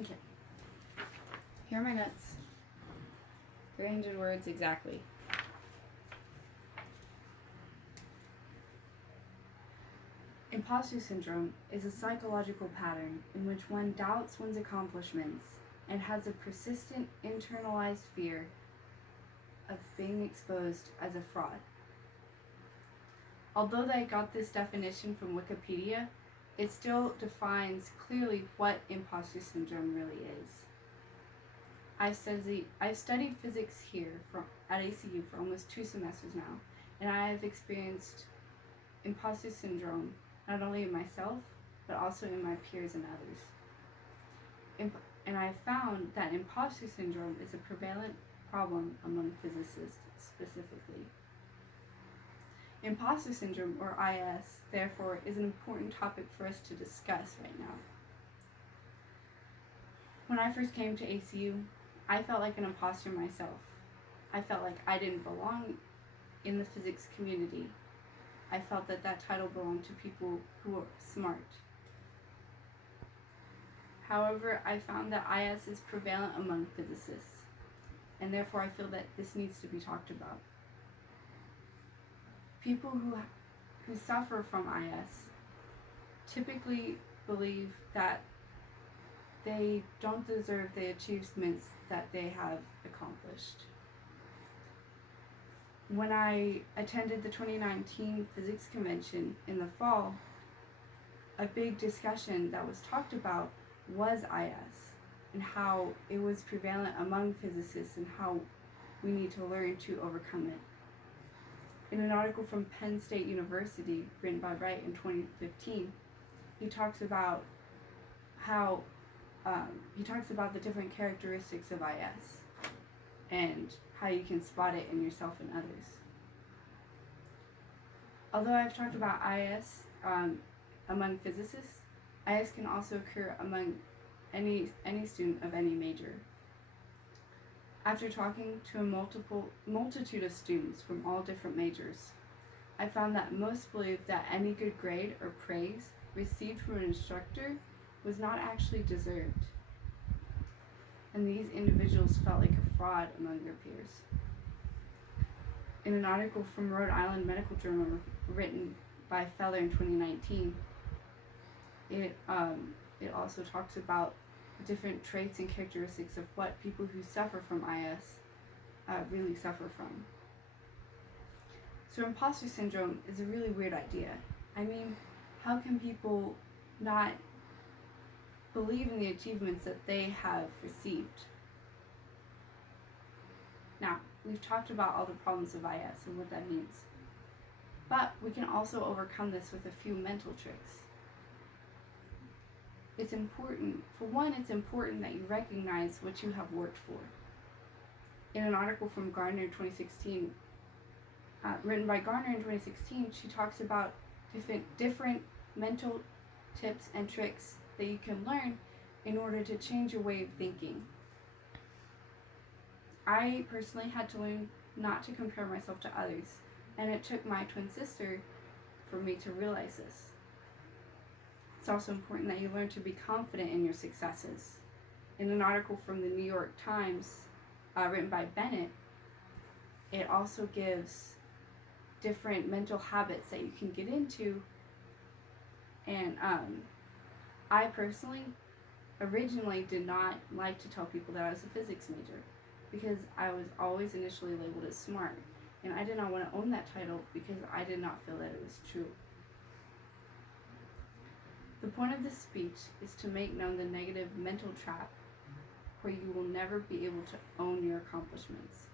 Okay. Here are my notes. 300 words exactly. Imposter syndrome is a psychological pattern in which one doubts one's accomplishments and has a persistent internalized fear of being exposed as a fraud. Although I got this definition from Wikipedia, it still defines clearly what imposter syndrome really is. I've studied physics here at ACU for almost 2 semesters now, and I have experienced imposter syndrome not only in myself, but also in my peers and others. And I found that imposter syndrome is a prevalent problem among physicists specifically. Imposter syndrome, or IS, therefore, is an important topic for us to discuss right now. When I first came to ACU, I felt like an imposter myself. I felt like I didn't belong in the physics community. I felt that title belonged to people who were smart. However, I found that IS is prevalent among physicists, and therefore I feel that this needs to be talked about. People who suffer from IS typically believe that they don't deserve the achievements that they have accomplished. When I attended the 2019 physics convention in the fall, a big discussion that was talked about was IS and how it was prevalent among physicists and how we need to learn to overcome it. In an article from Penn State University written by Wright in 2015, he talks about the different characteristics of IS and how you can spot it in yourself and others. Although I've talked about IS among physicists, IS can also occur among any student of any major. After talking to a multitude of students from all different majors, I found that most believed that any good grade or praise received from an instructor was not actually deserved, and these individuals felt like a fraud among their peers. In an article from Rhode Island Medical Journal written by Feller in 2019, it also talks about different traits and characteristics of what people who suffer from IS really suffer from. So imposter syndrome is a really weird idea. I mean, how can people not believe in the achievements that they have received? Now, we've talked about all the problems of IS and what that means. But we can also overcome this with a few mental tricks. It's important that you recognize what you have worked for. In an article from Gardner 2016, written by Gardner in 2016, she talks about different mental tips and tricks that you can learn in order to change your way of thinking. I personally had to learn not to compare myself to others, and it took my twin sister for me to realize this. It's also important that you learn to be confident in your successes. In an article from the New York Times, written by Bennett, it also gives different mental habits that you can get into. And I personally originally did not like to tell people that I was a physics major because I was always initially labeled as smart, and I did not want to own that title because I did not feel that it was true. The point of this speech is to make known the negative mental trap where you will never be able to own your accomplishments.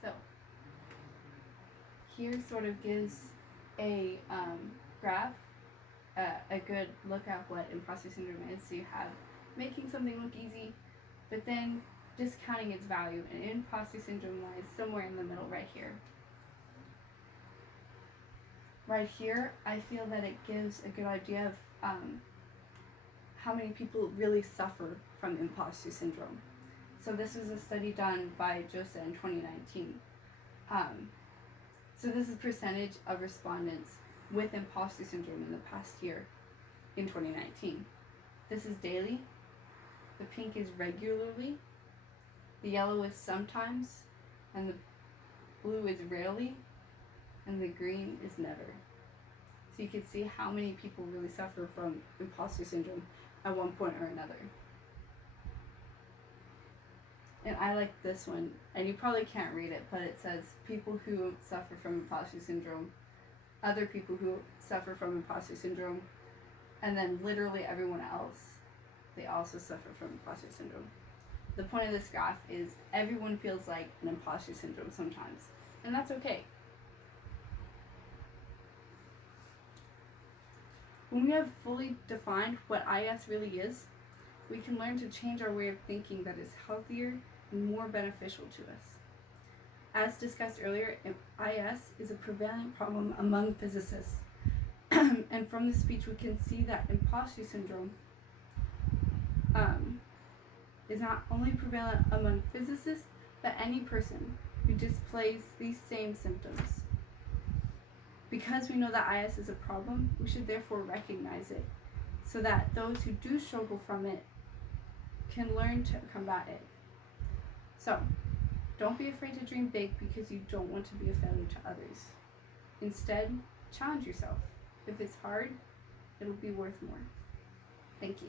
So, here sort of gives a graph, a good look at what imposter syndrome is. So you have making something look easy, but then discounting its value, and imposter syndrome lies somewhere in the middle right here. Right here, I feel that it gives a good idea of how many people really suffer from imposter syndrome. So this was a study done by Joseph in 2019. So this is percentage of respondents with imposter syndrome in the past year in 2019. This is daily. The pink is regularly. The yellow is sometimes. And the blue is rarely. And the green is never. So you can see how many people really suffer from imposter syndrome at one point or another. And I like this one, and you probably can't read it, but it says people who suffer from imposter syndrome, other people who suffer from imposter syndrome, and then literally everyone else, they also suffer from imposter syndrome. The point of this graph is everyone feels like an imposter syndrome sometimes, and that's okay. When we have fully defined what IS really is, we can learn to change our way of thinking that is healthier and more beneficial to us. As discussed earlier, IS is a prevalent problem among physicists. And from this speech, we can see that imposter syndrome is not only prevalent among physicists, but any person who displays these same symptoms. Because we know that IS is a problem, we should therefore recognize it so that those who do struggle from it can learn to combat it. So, don't be afraid to dream big because you don't want to be a failure to others. Instead, challenge yourself. If it's hard, it'll be worth more. Thank you.